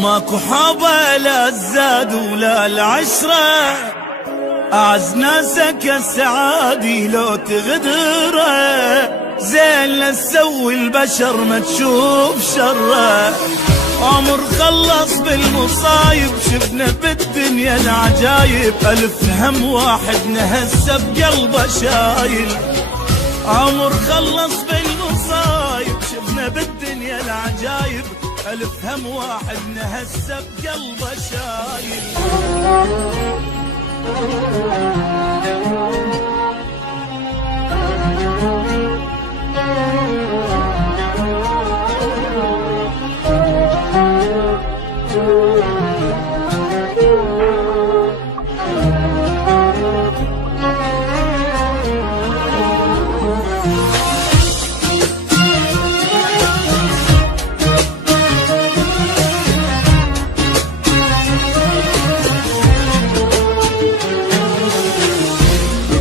ماكو حابة لا الزاد ولا العشرة، أعز ناسك السعادي لو تغدره، زين لا تسوي البشر ما تشوف شره. عمر خلص بالمصايب شفنا بالدنيا العجايب، ألف هم واحد نهسه بقلبه شايل. عمر خلص بالمصايب شفنا بالدنيا العجايب، ألف هم واحد نهسه بقلبه شايل.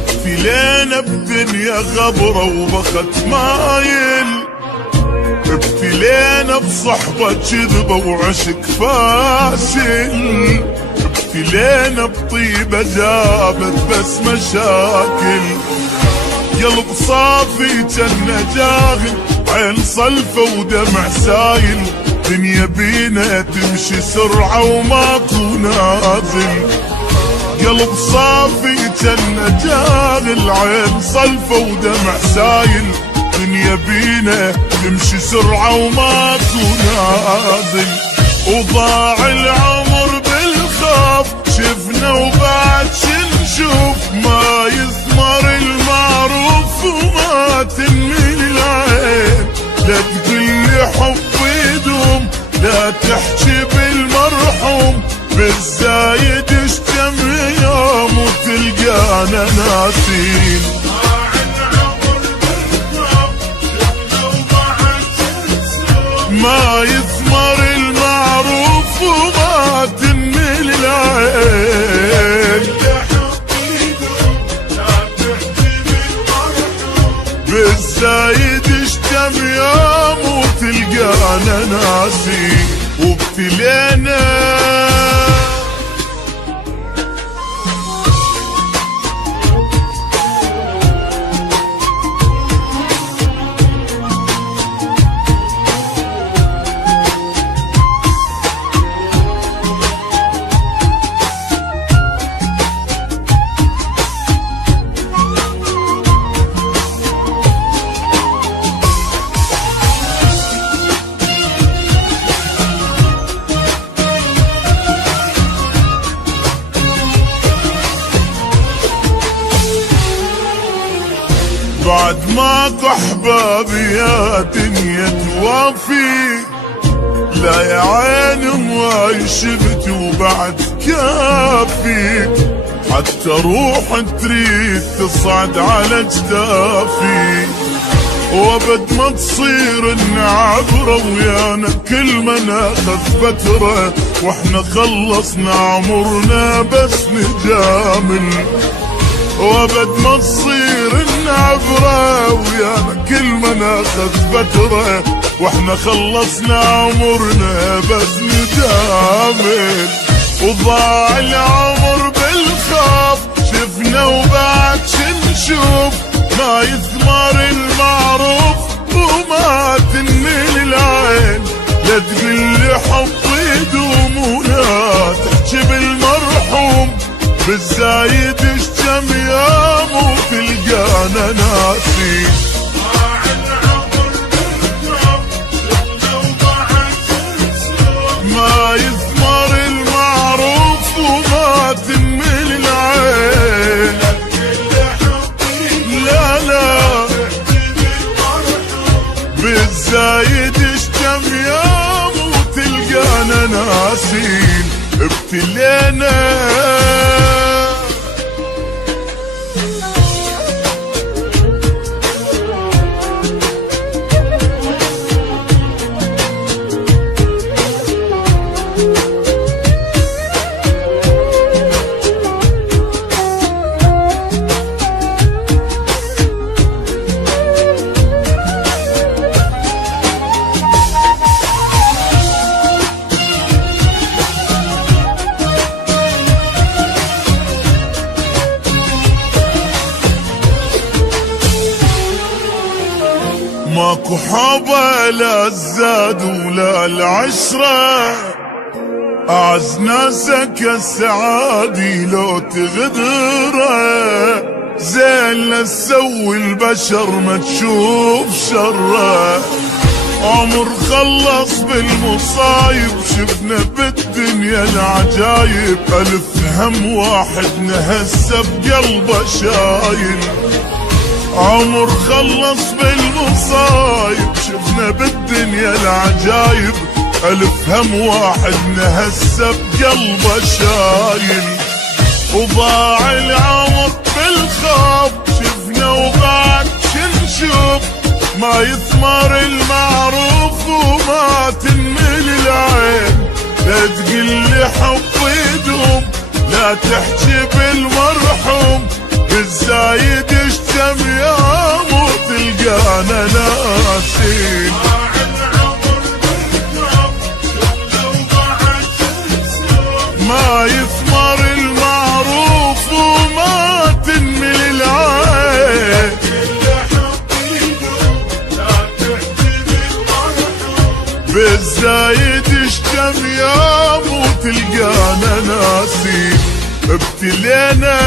ابتلينا بدنيا غبرة وبخت مايل، ابتلينا بصحبة كذبة وعشق فاشل، ابتلينا بطيبة جابت بس مشاكل. قلب صافي جنة جاهل، عين صلفة ودمع سايل، دنيا بينا تمشي سرعة وماكو نازل. قلب صافي جنة جاهل، عين صلفة ودمع سايل، دنيا بينا تمشي سرعة وماكو نازل. وضاع العمر بالخوف شفنا وبعد شنشوف، ما يثمر المعروف وما تنمي العين. لا تقلي حب يدوم، لا تحكي بالمرحوم، بالزايد اشتم يوم وتلقانا ناسين. ما يثمر المعروف وما تنمي العين. بالزايد اشتم يوم وتلقانا ناسين. وابتلينا بعد ماكو احبابي يا دنيا توافي، لا يا عيني هواي شفت وبعد كافي، حتى روح تريد تصعد على جدافي. وابد ما تصير النعبرة ويانا كل ما ناخذ فترة، واحنا خلصنا عمرنا بس نجامل. وابد ما تصير النعبرة ويانا كل ما ناخذ فترة، واحنا خلصنا عمرنا بس ندامل. وضاع العمر بالخوف شفنا وبعد شنشوف، ما يثمر المعروف وما تنمي العين. لا تقلي حب يدوم ولا تحكي بالمرحوم، بالزايد اشتم يوم وتلقانا ناسين. ما يثمر المعروف وما تنمي العين. لا لا بالزايد اشتم يوم وتلقانا ناسين. ابتلينا وحبا لا الزاد ولا العشرة، أعز ناسك السعادي لو تغدره، زين لا تسوي البشر ما تشوف شره. عمر خلص بالمصايب، شفنا بالدنيا العجايب، ألف هم واحد نهسه بقلبه شايل. عمر خلص بالمصايب، شفنا بالدنيا العجايب، ألف هم واحد نهسه بقلبه شايل. وضاع العمر بالخوف، شفنا وبعد شنشوف، ما يثمر المعروف وما تنمل العين. لا تقلي حب يدوم، لا تحكي بالمرحوم، بالزايد اشتم يوم وتلقانا ناسين. ما يثمر المعروف وما تنمل العين. بالزايد اشتم يوم وتلقانا ناسين. ابتلينا